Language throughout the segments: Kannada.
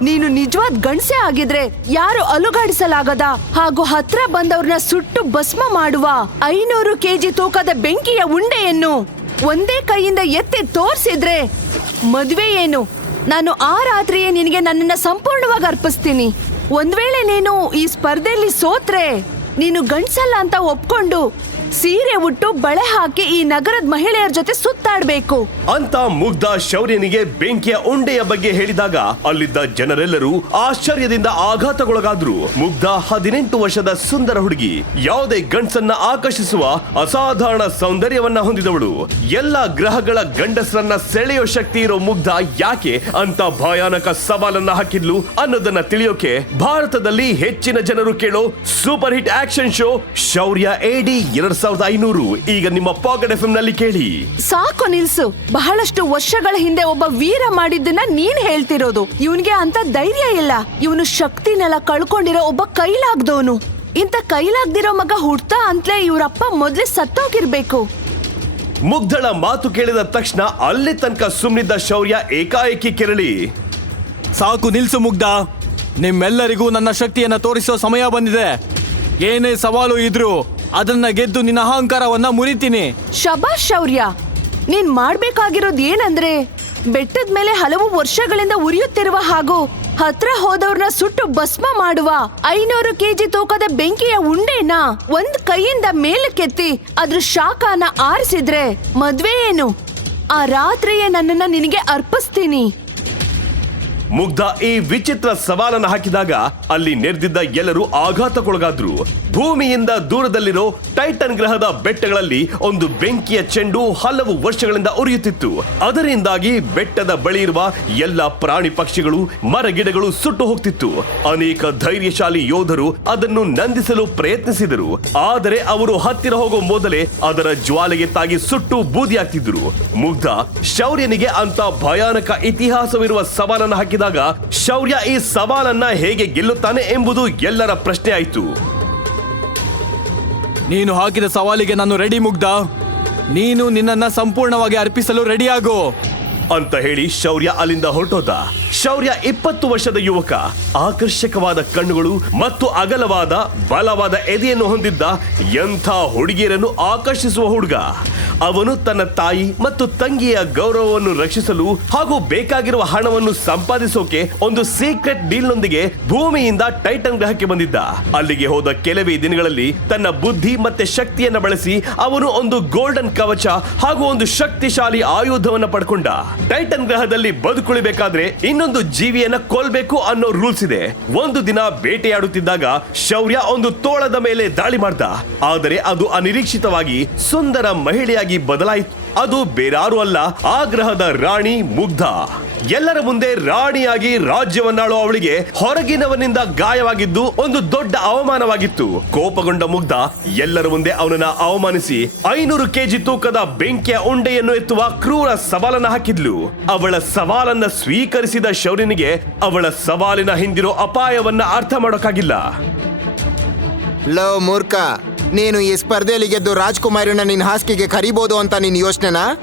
ನೀನು ನಿಜವಾದ ಗಂಡ್ಸೆ ಆಗಿದ್ರೆ ಯಾರು ಅಲುಗಾಡಿಸಲಾಗದ? ಹಾಗೂ ಹತ್ರ ಬಂದವ್ರನ್ನ ಸುಟ್ಟು ಭಸ್ಮ ಮಾಡುವ ಐನೂರು ಕೆಜಿ ತೂಕದ ಬೆಂಕಿಯ ಉಂಡೆಯನ್ನು ಒಂದೇ ಕೈಯಿಂದ ಎತ್ತಿ ತೋರ್ಸಿದ್ರೆ ಮದ್ವೆ ಏನು? ನಾನು ಆ ರಾತ್ರಿಯೇ ನಿನಗೆ ನನ್ನನ್ನ ಸಂಪೂರ್ಣವಾಗಿ ಅರ್ಪಿಸ್ತೀನಿ. ಒಂದ್ ವೇಳೆ ನೀನು ಈ ಸ್ಪರ್ಧೆಯಲ್ಲಿ ಸೋತ್ರೆ ನೀನು ಗಂಡ್ಸಲ್ಲ ಅಂತ ಒಪ್ಕೊಂಡು ಸೀರೆ ಉಟ್ಟು ಬಳೆ ಹಾಕಿ ಈ ನಗರದ ಮಹಿಳೆಯರ ಜೊತೆ ಸುತ್ತಾಡ್ಬೇಕು. ಅಂತ ಮುಗ್ಧ ಶೌರ್ಯನಿಗೆ ಬೆಂಕಿಯ ಉಂಡೆಯ ಬಗ್ಗೆ ಹೇಳಿದಾಗ ಅಲ್ಲಿದ್ದ ಜನರೆಲ್ಲರೂ ಆಶ್ಚರ್ಯದಿಂದ ಆಘಾತಗೊಳಗಾದ್ರು ಮುಗ್ಧ ಹದಿನೆಂಟು ವರ್ಷದ ಸುಂದರ ಹುಡುಗಿ, ಯಾವುದೇ ಗಂಡಸನ್ನ ಆಕರ್ಷಿಸುವ ಅಸಾಧಾರಣ ಸೌಂದರ್ಯವನ್ನ ಹೊಂದಿದವಳು. ಎಲ್ಲ ಗ್ರಹಗಳ ಗಂಡಸರನ್ನ ಸೆಳೆಯೋ ಶಕ್ತಿ ಇರೋ ಮುಗ್ಧ ಯಾಕೆ ಅಂತ ಭಯಾನಕ ಸವಾಲನ್ನ ಹಾಕಿದ್ಲು ಅನ್ನೋದನ್ನ ತಿಳಿಯೋಕೆ ಭಾರತದಲ್ಲಿ ಹೆಚ್ಚಿನ ಜನರು ಕೇಳೋ super hit action show Shaurya ಎಡಿ ಎರಡ್ ಸಾವಿರದ ಐನೂರು. ಈಗ ನಿಮ್ಮ ಪಾಕೆಟ್ ಎಫ್ನಲ್ಲಿ ಕೇಳಿ. ಸಾಕು ನಿಲ್ಸು. ಬಹಳಷ್ಟು ವರ್ಷಗಳ ಹಿಂದೆ ಒಬ್ಬ ವೀರ ಮಾಡಿದ್ದನ್ನ ನೀನ್ ಹೇಳ್ತಿರೋದು. ಇವನ್ಗೆ ಅಂತ ಧೈರ್ಯ ಇಲ್ಲ. ಇವನು ಶಕ್ತಿನೆಲ್ಲ ಕಳ್ಕೊಂಡಿರೋ ಒಬ್ಬ ಕೈಲಾಗ್ದವನು. ಇಂತ ಕೈಲಾಗ್ದಿರೋ ಮಗ ಹುಡ್ತಾ ಅಂತಲೇ ಇವ್ರಪ್ಪ ಮೊದ್ಲೇ ಸತ್ತೋಗಿರ್ಬೇಕು. ಮುಗ್ಧಳ ಮಾತು ಕೇಳಿದ ತಕ್ಷಣ ಅಲ್ಲಿ ತನಕ ಸುಮ್ಮನಿದ್ದ ಶೌರ್ಯ ಏಕಾಏಕಿ ಕೆರಳಿ. ಸಾಕು ನಿಲ್ಸು ಮುಗ್ಧ. ನಿಮ್ಮೆಲ್ಲರಿಗೂ ನನ್ನ ಶಕ್ತಿಯನ್ನ ತೋರಿಸೋ ಸಮಯ ಬಂದಿದೆ. ಏನೇ ಸವಾಲು ಇದ್ರು ಅದನ್ನ ಗೆದ್ದು ನಿನ್ನ ಅಹಂಕಾರವನ್ನ ಮುರಿತೀನಿ. ಶಬಾಷ್ ಶೌರ್ಯ, ನೀನ್ ಮಾಡ್ಬೇಕಾಗಿರೋದ್ ಏನಂದ್ರೆ ಬೆಟ್ಟದ ಮೇಲೆ ಹಲವು ವರ್ಷಗಳಿಂದ ಉರಿಯುತ್ತಿರುವ ಹಾಗೂ ಹತ್ರ ಹೋದವ್ರನ್ನ ಸುಟ್ಟು ಭಸ್ಮ ಮಾಡುವ ಐನೂರು ಕೆಜಿ ತೂಕದ ಬೆಂಕಿಯ ಉಂಡೆನ ಒಂದ್ ಕೈಯಿಂದ ಮೇಲಕ್ಕೆತ್ತಿ ಅದ್ರ ಶಾಖನ ಆರಿಸಿದ್ರೆ ಮದ್ವೆ ಏನು? ಆ ರಾತ್ರಿಯೇ ನನ್ನನ್ನ ನಿನಗೆ ಅರ್ಪಿಸ್ತೀನಿ. ಮುಗ್ಧ ಈ ವಿಚಿತ್ರ ಸವಾಲನ್ನು ಹಾಕಿದಾಗ ಅಲ್ಲಿ ನೆರೆದಿದ್ದ ಎಲ್ಲರೂ ಆಘಾತಕ್ಕೊಳಗಾದ್ರು. ಭೂಮಿಯಿಂದ ದೂರದಲ್ಲಿರೋ ಟೈಟನ್ ಗ್ರಹದ ಬೆಟ್ಟಗಳಲ್ಲಿ ಒಂದು ಬೆಂಕಿಯ ಚೆಂಡು ಹಲವು ವರ್ಷಗಳಿಂದ ಉರಿಯುತ್ತಿತ್ತು. ಅದರಿಂದಾಗಿ ಬೆಟ್ಟದ ಬಳಿ ಇರುವ ಎಲ್ಲ ಪ್ರಾಣಿ ಪಕ್ಷಿಗಳು ಮರಗಿಡಗಳು ಸುಟ್ಟು ಹೋಗ್ತಿತ್ತು. ಅನೇಕ ಧೈರ್ಯಶಾಲಿ ಯೋಧರು ಅದನ್ನು ನಂದಿಸಲು ಪ್ರಯತ್ನಿಸಿದರು. ಆದರೆ ಅವರು ಹತ್ತಿರ ಹೋಗೋ ಮೊದಲೇ ಅದರ ಜ್ವಾಲೆಗೆ ತಾಗಿ ಸುಟ್ಟು ಬೂದಿಯಾಗ್ತಿದ್ರು. ಮುಗ್ಧ ಶೌರ್ಯನಿಗೆ ಅಂತ ಭಯಾನಕ ಇತಿಹಾಸವಿರುವ ಸವಾಲನ್ನು ಹಾಕಿದಾಗ ಶೌರ್ಯ ಈ ಸವಾಲನ್ನ ಹೇಗೆ ಗೆಲ್ಲುತ್ತಾನೆ ಎಂಬುದು ಎಲ್ಲರ ಪ್ರಶ್ನೆ ಆಯ್ತು. ನೀನು ಹಾಕಿದ ಸವಾಲಿಗೆ ನಾನು ರೆಡಿ ಮುಗ್ಧ. ನೀನು ನಿನ್ನನ್ನ ಸಂಪೂರ್ಣವಾಗಿ ಅರ್ಪಿಸಲು ರೆಡಿಯಾಗು. ಅಂತ ಹೇಳಿ ಶೌರ್ಯ ಅಲ್ಲಿಂದ ಹೊರಟೋದ. ಶೌರ್ಯ ಇಪ್ಪತ್ತು ವರ್ಷದ ಯುವಕ ಆಕರ್ಷಕವಾದ ಕಣ್ಣುಗಳು ಮತ್ತು ಅಗಲವಾದ ಬಲವಾದ ಎದೆಯನ್ನು ಹೊಂದಿದ್ದ ಎಂಥ ಹುಡುಗಿಯರನ್ನು ಆಕರ್ಷಿಸುವ ಹುಡುಗ. ಅವನು ತನ್ನ ತಾಯಿ ಮತ್ತು ತಂಗಿಯ ಗೌರವವನ್ನು ರಕ್ಷಿಸಲು ಹಾಗೂ ಬೇಕಾಗಿರುವ ಹಣವನ್ನು ಸಂಪಾದಿಸೋಕೆ ಒಂದು ಸೀಕ್ರೆಟ್ ಡೀಲ್ನೊಂದಿಗೆ ಭೂಮಿಯಿಂದ ಟೈಟನ್ ಗ್ರಹಕ್ಕೆ ಬಂದಿದ್ದ. ಅಲ್ಲಿಗೆ ಹೋದ ಕೆಲವೇ ದಿನಗಳಲ್ಲಿ ತನ್ನ ಬುದ್ಧಿ ಮತ್ತೆ ಶಕ್ತಿಯನ್ನ ಬಳಸಿ ಅವನು ಒಂದು ಗೋಲ್ಡನ್ ಕವಚ ಹಾಗೂ ಒಂದು ಶಕ್ತಿಶಾಲಿ ಆಯುಧವನ್ನ ಪಡ್ಕೊಂಡ. ಟೈಟನ್ ಗ್ರಹದಲ್ಲಿ ಬದುಕುಳಿಬೇಕಾದ್ರೆ ಇನ್ನೊಂದು ಜೀವಿಯನ್ನ ಕೊಲ್ಬೇಕು ಅನ್ನೋ ರೂಲ್ಸ್ ಇದೆ. ಒಂದು ದಿನ ಬೇಟೆಯಾಡುತ್ತಿದ್ದಾಗ ಶೌರ್ಯ ಒಂದು ತೋಳದ ಮೇಲೆ ದಾಳಿ ಮಾಡ್ದ. ಆದರೆ ಅದು ಅನಿರೀಕ್ಷಿತವಾಗಿ ಸುಂದರ ಮಹಿಳೆಯಾಗಿ ಬದಲಾಯಿತು. ಅದು ಬೇರಾರು ಅಲ್ಲ, ಆ ಗ್ರಹದ ರಾಣಿ ಮುಗ್ಧ. ಎಲ್ಲರ ಮುಂದೆ ರಾಣಿಯಾಗಿ ರಾಜ್ಯವನ್ನಾಳು ಅವಳಿಗೆ ಹೊರಗಿನವನಿಂದ ಗಾಯವಾಗಿದ್ದು ಒಂದು ದೊಡ್ಡ ಅವಮಾನವಾಗಿತ್ತು. ಕೋಪಗೊಂಡ ಮುಗ್ಧ ಎಲ್ಲರ ಮುಂದೆ ಅವನನ್ನ ಅವಮಾನಿಸಿ ಐನೂರು ಕೆಜಿ ತೂಕದ ಬೆಂಕಿಯ ಉಂಡೆಯನ್ನು ಎತ್ತುವ ಕ್ರೂರ ಸವಾಲನ್ನ ಹಾಕಿದ್ಲು. ಅವಳ ಸವಾಲನ್ನ ಸ್ವೀಕರಿಸಿದ ಶೌರ್ಯನಿಗೆ ಅವಳ ಸವಾಲಿನ ಹಿಂದಿರೋ ಅಪಾಯವನ್ನ ಅರ್ಥ ಮಾಡೋಕ್ಕಾಗಿಲ್ಲ. ಲವ್ ಮೂರ್ಖ. ನೀನು ಈ ಸ್ಪರ್ಧೆಯಲ್ಲಿ ಗೆದ್ದು ರಾಜ್ಕುಮಾರಿನ ನಿನ್ನ ಹಾಸಿಗೆಗೆ ಕರಿಬೋದು ಅಂತ ನಿನ್ನ ಯೋಚನೆನಾ?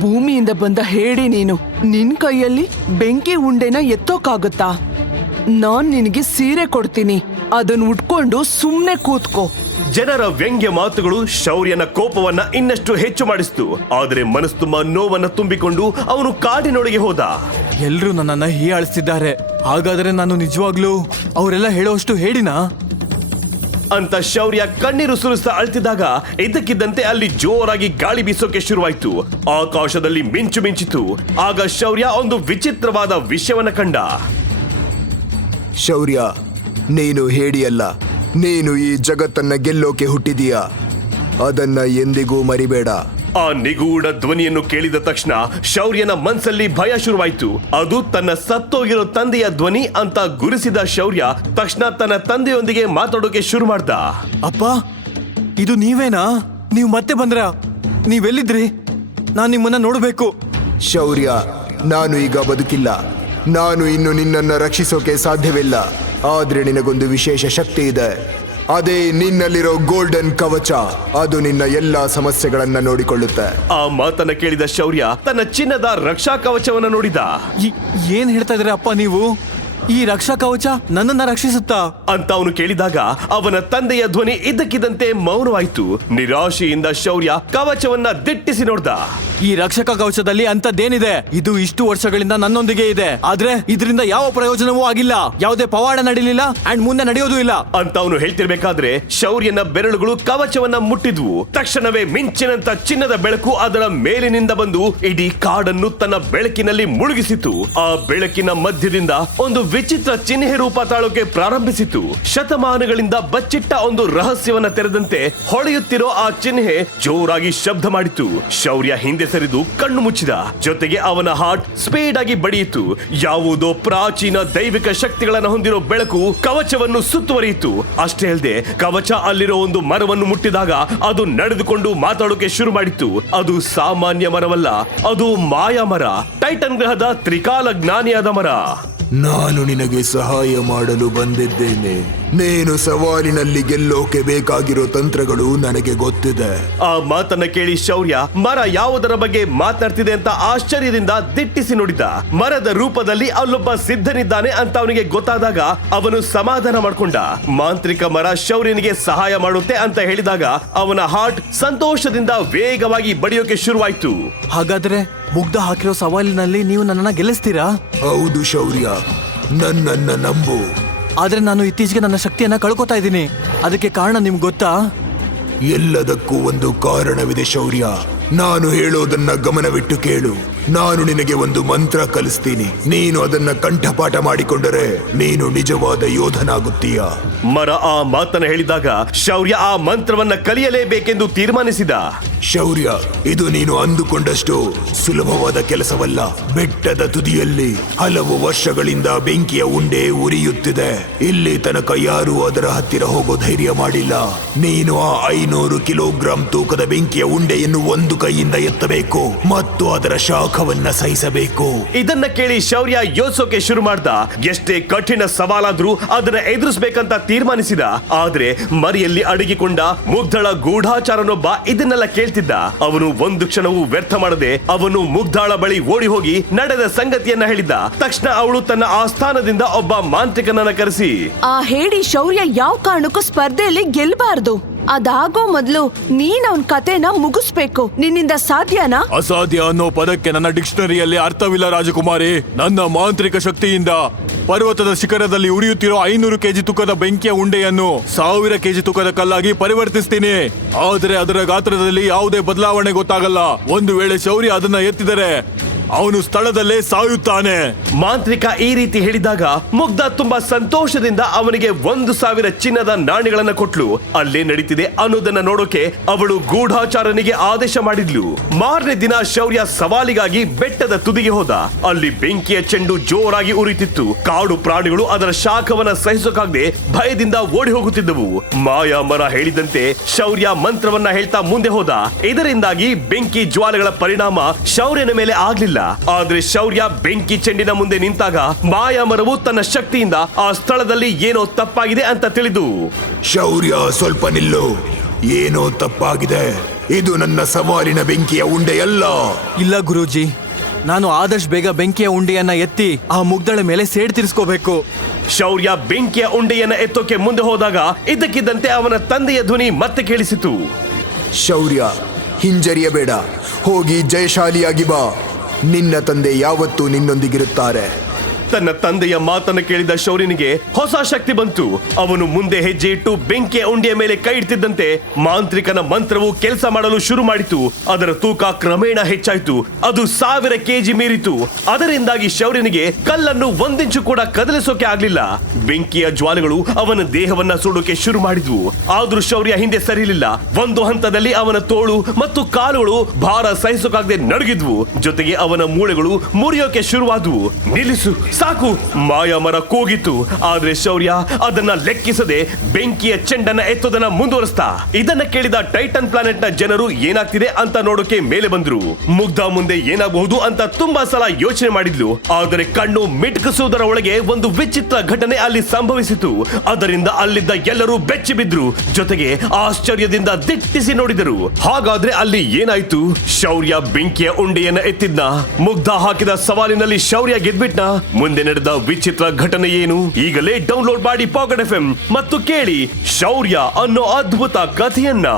ಭೂಮಿಯಿಂದ ಬಂದ ಹೇಳಿ ನೀನು. ನಿನ್ ಕೈಯಲ್ಲಿ ಬೆಂಕಿ ಉಂಡೆನ ಎತ್ತೋಕಾಗುತ್ತಾ? ನಾನ್ ನಿನಗೆ ಸೀರೆ ಕೊಡ್ತೀನಿ. ಅದನ್ನ ಉಟ್ಕೊಂಡು ಸುಮ್ನೆ ಕೂತ್ಕೋ. ಜನರ ವ್ಯಂಗ್ಯ ಮಾತುಗಳು ಶೌರ್ಯನ ಕೋಪವನ್ನ ಇನ್ನಷ್ಟು ಹೆಚ್ಚು ಮಾಡಿಸ್ತು. ಆದರೆ ಮನಸ್ಸು ತುಂಬ ನೋವನ್ನ ತುಂಬಿಕೊಂಡು ಅವನು ಕಾಡಿನೊಳಗೆ ಹೋದ. ಎಲ್ರೂ ನನ್ನನ್ನ ಹೀಯಾಳಿಸ್ತಿದ್ದಾರೆ. ಹಾಗಾದ್ರೆ ನಾನು ನಿಜವಾಗ್ಲೂ ಅವರೆಲ್ಲ ಹೇಳೋಷ್ಟು ಹೇಳಿನಾ ಅಂತ ಶೌರ್ಯ ಕಣ್ಣೀರು ಸುರಿಸ್ತಾ ಅಳ್ತಿದ್ದಾಗ ಇದ್ದಕ್ಕಿದ್ದಂತೆ ಅಲ್ಲಿ ಜೋರಾಗಿ ಗಾಳಿ ಬೀಸೋಕೆ ಶುರುವಾಯ್ತು. ಆಕಾಶದಲ್ಲಿ ಮಿಂಚು ಮಿಂಚಿತು. ಆಗ ಶೌರ್ಯ ಒಂದು ವಿಚಿತ್ರವಾದ ವಿಷಯವನ್ನ ಕಂಡ. ಶೌರ್ಯ, ನೀನು ಹೇಡಿಯಲ್ಲ. ನೀನು ಈ ಜಗತ್ತನ್ನ ಗೆಲ್ಲೋಕೆ ಹುಟ್ಟಿದೀಯ. ಅದನ್ನ ಎಂದಿಗೂ ಮರಿಬೇಡ. ಆ ನಿಗೂಢ ಧ್ವನಿಯನ್ನು ಕೇಳಿದ ತಕ್ಷಣ ಶೌರ್ಯನ ಮನ್ಸಲ್ಲಿ ಭಯ ಶುರುವಾಯಿತು. ಅದು ತನ್ನ ಸತ್ತೋಗಿರೋ ತಂದೆಯ ಧ್ವನಿ ಅಂತ ಗುರುಸಿದ ಶೌರ್ಯ ತಕ್ಷಣ ತನ್ನ ತಂದೆಯೊಂದಿಗೆ ಮಾತಾಡೋಕೆ ಶುರು ಮಾಡ್ದ. ಅಪ್ಪ ಇದು ನೀವೇನಾ? ನೀವು ಮತ್ತೆ ಬಂದ್ರ? ನೀವೆಲ್ಲಿದ್ರಿ? ನಾನು ನಿಮ್ಮನ್ನ ನೋಡಬೇಕು. ಶೌರ್ಯ ನಾನು ಈಗ ಬದುಕಿಲ್ಲ. ನಾನು ಇನ್ನು ನಿನ್ನನ್ನು ರಕ್ಷಿಸೋಕೆ ಸಾಧ್ಯವಿಲ್ಲ. ಆದ್ರೆ ನಿನಗೊಂದು ವಿಶೇಷ ಶಕ್ತಿ ಇದೆ. ಅದೇ ನಿನ್ನಲ್ಲಿರೋ ಗೋಲ್ಡನ್ ಕವಚ. ಅದು ನಿನ್ನ ಎಲ್ಲಾ ಸಮಸ್ಯೆಗಳನ್ನ ನೋಡಿಕೊಳ್ಳುತ್ತೆ. ಆ ಮಾತನ್ನ ಕೇಳಿದ ಶೌರ್ಯ ತನ್ನ ಚಿನ್ನದ ರಕ್ಷಾ ಕವಚವನ್ನ ನೋಡಿದ. ಏನ್ ಹೇಳ್ತಾ ಇದ್ರೆ ಅಪ್ಪ ನೀವು? ಈ ರಕ್ಷಾ ಕವಚ ನನ್ನನ್ನ ರಕ್ಷಿಸುತ್ತಾ? ಅಂತ ಅವನು ಕೇಳಿದಾಗ ಅವನ ತಂದೆಯ ಧ್ವನಿ ಇದ್ದಕ್ಕಿದ್ದಂತೆ ಮೌನವಾಯಿತು. ನಿರಾಶೆಯಿಂದ ಶೌರ್ಯ ಕವಚವನ್ನ ದಿಟ್ಟಿಸಿ ನೋಡ್ದ. ಈ ರಕ್ಷಕ ಕವಚದಲ್ಲಿ ಅಂತದ್ದೇನಿದೆ ಇದು ಇಷ್ಟು ವರ್ಷಗಳಿಂದ ನನ್ನೊಂದಿಗೆ ಇದೆ. ಆದ್ರೆ ಇದರಿಂದ ಯಾವ ಪ್ರಯೋಜನವೂ ಆಗಿಲ್ಲ. ಯಾವುದೇ ಪವಾಡ ನಡೀಲಿಲ್ಲ ಅಂಡ್ ಮುಂದೆ ನಡೆಯೋದು ಇಲ್ಲ. ಅಂತ ಅವನು ಹೇಳ್ತಿರ್ಬೇಕಾದ್ರೆ ಶೌರ್ಯನ ಬೆರಳುಗಳು ಕವಚವನ್ನ ಮುಟ್ಟಿದ್ವು. ತಕ್ಷಣವೇ ಮಿಂಚಿನಂತ ಚಿನ್ನದ ಬೆಳಕು ಅದರ ಮೇಲಿನಿಂದ ಬಂದು ಇಡೀ ಕಾಡನ್ನು ತನ್ನ ಬೆಳಕಿನಲ್ಲಿ ಮುಳುಗಿಸಿತು ಆ ಬೆಳಕಿನ ಮಧ್ಯದಿಂದ ಒಂದು ವಿಚಿತ್ರ ಚಿಹ್ನೆ ರೂಪ ತಾಳೋಕೆ ಪ್ರಾರಂಭಿಸಿತು. ಶತಮಾನಗಳಿಂದ ಬಚ್ಚಿಟ್ಟ ಒಂದು ರಹಸ್ಯವನ್ನ ತೆರೆದಂತೆ ಹೊಳೆಯುತ್ತಿರೋ ಆ ಚಿಹ್ನೆ ಜೋರಾಗಿ ಶಬ್ದ ಮಾಡಿತು. ಶೌರ್ಯ ಹಿಂದೆ ಸರಿದು ಕಣ್ಣು ಮುಚ್ಚಿದ. ಜೊತೆಗೆ ಅವನ ಹಾರ್ಟ್ ಸ್ಪೀಡ್ ಆಗಿ ಬಡಿಯಿತು. ಯಾವುದೋ ಪ್ರಾಚೀನ ದೈವಿಕ ಶಕ್ತಿಗಳನ್ನು ಹೊಂದಿರೋ ಬೆಳಕು ಕವಚವನ್ನು ಸುತ್ತುವರಿಯಿತು. ಅಷ್ಟೇ ಅಲ್ಲದೆ ಕವಚ ಅಲ್ಲಿರೋ ಒಂದು ಮರವನ್ನು ಮುಟ್ಟಿದಾಗ ಅದು ನಡೆದುಕೊಂಡು ಮಾತಾಡೋಕೆ ಶುರು ಮಾಡಿತ್ತು. ಅದು ಸಾಮಾನ್ಯ ಮರವಲ್ಲ, ಅದು ಮಾಯಾ ಮರ. ಟೈಟನ್ ಗ್ರಹದ ತ್ರಿಕಾಲ ಜ್ಞಾನಿಯಾದ ಮರ. ನಾನು ನಿನಗೆ ಸಹಾಯ ಮಾಡಲು ಬಂದಿದ್ದೇನೆ. ನೀನು ಸವಾಲಿನಲ್ಲಿ ಗೆಲ್ಲೋಕೆ ಬೇಕಾಗಿರೋ ತಂತ್ರಗಳು ನನಗೆ ಗೊತ್ತಿದೆ. ಆ ಮಾತನ್ನ ಕೇಳಿ ಶೌರ್ಯ ಮರ ಯಾವುದರ ಬಗ್ಗೆ ಮಾತಾಡ್ತಿದೆ ಅಂತ ಆಶ್ಚರ್ಯದಿಂದ ದಿಟ್ಟಿಸಿ ನೋಡಿದ. ಮರದ ರೂಪದಲ್ಲಿ ಅಲ್ಲೊಬ್ಬ ಸಿದ್ಧನಿದ್ದಾನೆ ಅಂತ ಅವನಿಗೆ ಗೊತ್ತಾದಾಗ ಅವನು ಸಮಾಧಾನ ಮಾಡ್ಕೊಂಡ. ಮಾಂತ್ರಿಕ ಮರ ಶೌರ್ಯನಿಗೆ ಸಹಾಯ ಮಾಡುತ್ತೆ ಅಂತ ಹೇಳಿದಾಗ ಅವನ ಹಾರ್ಟ್ ಸಂತೋಷದಿಂದ ವೇಗವಾಗಿ ಬಡಿಯೋಕೆ ಶುರುವಾಯ್ತು. ಹಾಗಾದ್ರೆ ಮುಗ್ಧ ಹಾಕಿರೋ ಸವಾಲಿನಲ್ಲಿ ನೀವು ನನ್ನನ್ನ ಗೆಲ್ಲಿಸ್ತೀರಾ? ಹೌದು ಶೌರ್ಯ. ನನ್ನನ್ನ ನಂಬು. ಆದ್ರೆ ನಾನು ಇತ್ತೀಚೆಗೆ ನನ್ನ ಶಕ್ತಿಯನ್ನ ಕಳ್ಕೊತಾ ಇದ್ದೀನಿ. ಅದಕ್ಕೆ ಕಾರಣ ನಿಮ್ಗೆ ಗೊತ್ತಾ? ಎಲ್ಲದಕ್ಕೂ ಒಂದು ಕಾರಣವಿದೆ ಶೌರ್ಯ. ನಾನು ಹೇಳೋದನ್ನ ಗಮನವಿಟ್ಟು ಕೇಳು. ನಾನು ನಿನಗೆ ಒಂದು ಮಂತ್ರ ಕಲಿಸ್ತೀನಿ. ನೀನು ಅದನ್ನ ಕಂಠಪಾಠ ಮಾಡಿಕೊಂಡರೆ ನೀನು ನಿಜವಾದ ಯೋಧನಾಗುತ್ತೀಯ. ಮರ ಆ ಮಾತನ್ನ ಹೇಳಿದಾಗ ಶೌರ್ಯ ಆ ಮಂತ್ರವನ್ನ ಕಲಿಯಲೇಬೇಕೆಂದು ತೀರ್ಮಾನಿಸಿದ. ಶೌರ್ಯ ಇದು ನೀನು ಅಂದುಕೊಂಡಷ್ಟು ಸುಲಭವಾದ ಕೆಲಸವಲ್ಲ. ಬೆಟ್ಟದ ತುದಿಯಲ್ಲಿ ಹಲವು ವರ್ಷಗಳಿಂದ ಬೆಂಕಿಯ ಉಂಡೆ ಉರಿಯುತ್ತಿದೆ. ಇಲ್ಲಿ ತನಕ ಯಾರೂ ಅದರ ಹತ್ತಿರ ಹೋಗೋ ಧೈರ್ಯ ಮಾಡಿಲ್ಲ. ನೀನು ಆ ಐನೂರು ಕಿಲೋಗ್ರಾಂ ತೂಕದ ಬೆಂಕಿಯ ಉಂಡೆಯನ್ನು ಒಂದು ಕೈಯಿಂದ ಎತ್ತಬೇಕು ಮತ್ತು ಅದರ ಶಾಖವನ್ನ ಸಹಿಸಬೇಕು. ಇದನ್ನ ಕೇಳಿ ಶೌರ್ಯ ಯೋಚಿಸೋಕೆ ಶುರು ಮಾಡ್ದ. ಎಷ್ಟೇ ಕಠಿಣ ಸವಾಲಾದ್ರೂ ಅದನ್ನ ಎದುರಿಸ್ಬೇಕಂತ ತೀರ್ಮಾನಿಸಿದ. ಆದ್ರೆ ಮರಿಯಲ್ಲಿ ಅಡಗಿಕೊಂಡ ಮುಗ್ಧಳ ಗೂಢಾಚಾರನೊಬ್ಬ ಇದನ್ನೆಲ್ಲ ಕೇಳ್ತಿದ್ದ. ಅವನು ಒಂದು ಕ್ಷಣವೂ ವ್ಯರ್ಥ ಮಾಡದೆ ಅವನು ಮುಗ್ಧಾಳ ಬಳಿ ಓಡಿ ಹೋಗಿ ನಡೆದ ಸಂಗತಿಯನ್ನ ಹೇಳಿದ್ದ. ತಕ್ಷಣ ಅವಳು ತನ್ನ ಆಸ್ಥಾನದಿಂದ ಒಬ್ಬ ಮಾಂತ್ರಿಕನನ್ನ ಕರೆಸಿ. ಆ ಹೇಳಿ ಶೌರ್ಯ ಯಾವ ಕಾರಣಕ್ಕೂ ಸ್ಪರ್ಧೆಯಲ್ಲಿ ಗೆಲ್ಬಾರ್ದು ಅದಾಗೋ ಮೊದಲು ನೀನ್ ಅವನ್ ಕತೆನ ಮುಗಿಸ್ಬೇಕು. ನಿನ್ನಿಂದ ಸಾಧ್ಯನಾ? ಅಸಾಧ್ಯ ಅನ್ನೋ ಪದಕ್ಕೆ ನನ್ನ ಡಿಕ್ಷನರಿಯಲ್ಲಿ ಅರ್ಥವಿಲ್ಲ ರಾಜಕುಮಾರಿ. ನನ್ನ ಮಾಂತ್ರಿಕ ಶಕ್ತಿಯಿಂದ ಪರ್ವತದ ಶಿಖರದಲ್ಲಿ ಉರಿಯುತ್ತಿರೋ ಐನೂರು ಕೆಜಿ ತೂಕದ ಬೆಂಕಿಯ ಉಂಡೆಯನ್ನು ಸಾವಿರ ಕೆಜಿ ತೂಕದ ಕಲ್ಲಾಗಿ ಪರಿವರ್ತಿಸ್ತೀನಿ. ಆದರೆ ಅದರ ಗಾತ್ರದಲ್ಲಿ ಯಾವುದೇ ಬದಲಾವಣೆ ಗೊತ್ತಾಗಲ್ಲ. ಒಂದು ವೇಳೆ ಶೌರ್ಯ ಅದನ್ನ ಎತ್ತಿದರೆ ಅವನು ಸ್ಥಳದಲ್ಲೇ ಸಾಯುತ್ತಾನೆ. ಮಾಂತ್ರಿಕ ಈ ರೀತಿ ಹೇಳಿದಾಗ ಮುಗ್ಧ ತುಂಬಾ ಸಂತೋಷದಿಂದ ಅವನಿಗೆ ಒಂದು ಸಾವಿರ ಚಿನ್ನದ ನಾಣ್ಯಗಳನ್ನ ಕೊಟ್ಲು. ಅಲ್ಲೇ ನಡೀತಿದೆ ಅನ್ನೋದನ್ನ ನೋಡೋಕೆ ಅವಳು ಗೂಢಾಚಾರನಿಗೆ ಆದೇಶ ಮಾಡಿದ್ಲು. ಮಾರನೇ ದಿನ ಶೌರ್ಯ ಸವಾಲಿಗಾಗಿ ಬೆಟ್ಟದ ತುದಿಗೆ ಹೋದ. ಅಲ್ಲಿ ಬೆಂಕಿಯ ಚೆಂಡು ಜೋರಾಗಿ ಉರಿತಿತ್ತು. ಕಾಡು ಪ್ರಾಣಿಗಳು ಅದರ ಶಾಖವನ್ನ ಸಹಿಸೋಕಾಗದೆ ಭಯದಿಂದ ಓಡಿ ಹೋಗುತ್ತಿದ್ದವು. ಮಾಯಾ ಮರ ಹೇಳಿದಂತೆ ಶೌರ್ಯ ಮಂತ್ರವನ್ನ ಹೇಳ್ತಾ ಮುಂದೆ ಹೋದ. ಇದರಿಂದಾಗಿ ಬೆಂಕಿ ಜ್ವಾಲೆಗಳ ಪರಿಣಾಮ ಶೌರ್ಯನ ಮೇಲೆ ಆಗ್ಲಿಲ್ಲ. ಆದ್ರೆ ಶೌರ್ಯ ಬೆಂಕಿ ಚೆಂಡಿನ ಮುಂದೆ ನಿಂತಾಗ ಮಾಯಾ ಮರವು ತನ್ನ ಶಕ್ತಿಯಿಂದ ಆ ಸ್ಥಳದಲ್ಲಿ ಏನೋ ತಪ್ಪಾಗಿದೆ ಅಂತ ತಿಳಿದು. ಶೌರ್ಯ ಸ್ವಲ್ಪ ನಿಲ್ಲು. ಏನೋ ತಪ್ಪಾಗಿದೆ. ಇದು ನನ್ನ ಸವಾಲಿನ ಬೆಂಕಿಯ ಉಂಡೆಯಲ್ಲ. ಇಲ್ಲ ಗುರೂಜಿ ನಾನು ಆದಷ್ಟು ಬೇಗ ಬೆಂಕಿಯ ಉಂಡೆಯನ್ನ ಎತ್ತಿ ಆ ಮುಗ್ದಳ ಮೇಲೆ ಸೇಡ್ ತಿರ್ಸ್ಕೋಬೇಕು. ಶೌರ್ಯ ಬೆಂಕಿಯ ಉಂಡೆಯನ್ನ ಎತ್ತೋಕೆ ಮುಂದೆ ಹೋದಾಗ ಇದ್ದಕ್ಕಿದ್ದಂತೆ ಅವನ ತಂದೆಯ ಧ್ವನಿ ಮತ್ತೆ ಕೇಳಿಸಿತು. ಶೌರ್ಯ ಹಿಂಜರಿಯಬೇಡ. ಹೋಗಿ ಜಯಶಾಲಿಯಾಗಿ ಬಾ. ನಿನ್ನ ತಂದೆ ಯಾವತ್ತೂ ನಿನ್ನೊಂದಿಗಿರುತ್ತಾರೆ. ತನ್ನ ತಂದೆಯ ಮಾತನ್ನು ಕೇಳಿದ ಶೌರ್ಯನಿಗೆ ಹೊಸ ಶಕ್ತಿ ಬಂತು. ಅವನು ಮುಂದೆ ಹೆಜ್ಜೆ ಇಟ್ಟು ಬೆಂಕಿಯ ಉಂಡೆಯ ಮೇಲೆ ಕೈ ಇಡ್ತಿದ್ದಂತೆ ಮಾಂತ್ರಿಕನ ಮಂತ್ರವು ಕೆಲಸ ಮಾಡಲು ಶುರು ಮಾಡಿತು. ಅದರ ತೂಕ ಕ್ರಮೇಣ ಹೆಚ್ಚಾಯಿತು. ಅದು ಸಾವಿರ ಕೆಜಿ ಮೀರಿತು. ಅದರಿಂದಾಗಿ ಶೌರ್ಯನಿಗೆ ಕಲ್ಲನ್ನು ಒಂದಿಂಚು ಕೂಡ ಕದಲಿಸೋಕೆ ಆಗ್ಲಿಲ್ಲ. ಬೆಂಕಿಯ ಜ್ವಾಲೆಗಳು ಅವನ ದೇಹವನ್ನ ಸುಡೋಕೆ ಶುರು ಮಾಡಿದ್ವು. ಆದ್ರೂ ಶೌರ್ಯ ಹಿಂದೆ ಸರಿಲಿಲ್ಲ. ಒಂದು ಹಂತದಲ್ಲಿ ಅವನ ತೋಳು ಮತ್ತು ಕಾಲುಗಳು ಭಾರ ಸಹಿಸೋಕಾಗದೆ ನಡುಗಿದ್ವು. ಜೊತೆಗೆ ಅವನ ಮೂಳೆಗಳು ಮುರಿಯೋಕೆ ಶುರುವಾದವು. ನಿಲ್ಲಿಸು ಸಾಕು. ಮಾಯಾಮರ ಕೂಗಿತು ಆದ್ರೆ ಶೌರ್ಯ ಅದನ್ನ ಲೆಕ್ಕಿಸದೆ ಬೆಂಕಿಯ ಚೆಂಡನ್ನ ಎತ್ತೋದನ್ನ ಮುಂದುವರಿಸ್ತಾ. ಇದನ್ನ ಕೇಳಿದ ಟೈಟನ್ ಪ್ಲಾನೆಟ್ನ ಜನರು ಏನಾಗ್ತಿದೆ ಅಂತ ನೋಡೋಕೆ ಮೇಲೆ ಬಂದ್ರು. ಮುಗ್ಧ ಮುಂದೆ ಏನಾಗಬಹುದು ಅಂತ ತುಂಬಾ ಸಲ ಯೋಚನೆ ಮಾಡಿದ್ಲು. ಆದರೆ ಕಣ್ಣು ಮಿಟ್ಕಿಸುವುದರ ಒಳಗೆ ಒಂದು ವಿಚಿತ್ರ ಘಟನೆ ಅಲ್ಲಿ ಸಂಭವಿಸಿತು. ಅದರಿಂದ ಅಲ್ಲಿದ್ದ ಎಲ್ಲರೂ ಬೆಚ್ಚಿ ಬಿದ್ರು. ಜೊತೆಗೆ ಆಶ್ಚರ್ಯದಿಂದ ದಿಟ್ಟಿಸಿ ನೋಡಿದರು. ಹಾಗಾದ್ರೆ ಅಲ್ಲಿ ಏನಾಯ್ತು? ಶೌರ್ಯ ಬೆಂಕಿಯ ಉಂಡೆಯನ್ನ ಎತ್ತಿದ್ನ. ಮುಗ್ಧ ಹಾಕಿದ ಸವಾಲಿನಲ್ಲಿ ಶೌರ್ಯ ಗೆದ್ಬಿಟ್ನ. ಮುಂದೆ ನಡೆದ ವಿಚಿತ್ರ ಘಟನೆ ಏನು? ಈಗಲೇ ಡೌನ್ಲೋಡ್ ಮಾಡಿ ಪಾಕೆಟ್ ಎಫ್ ಮತ್ತು ಕೇಳಿ ಶೌರ್ಯ ಅನ್ನೋ ಅದ್ಭುತ ಕಥೆಯನ್ನ.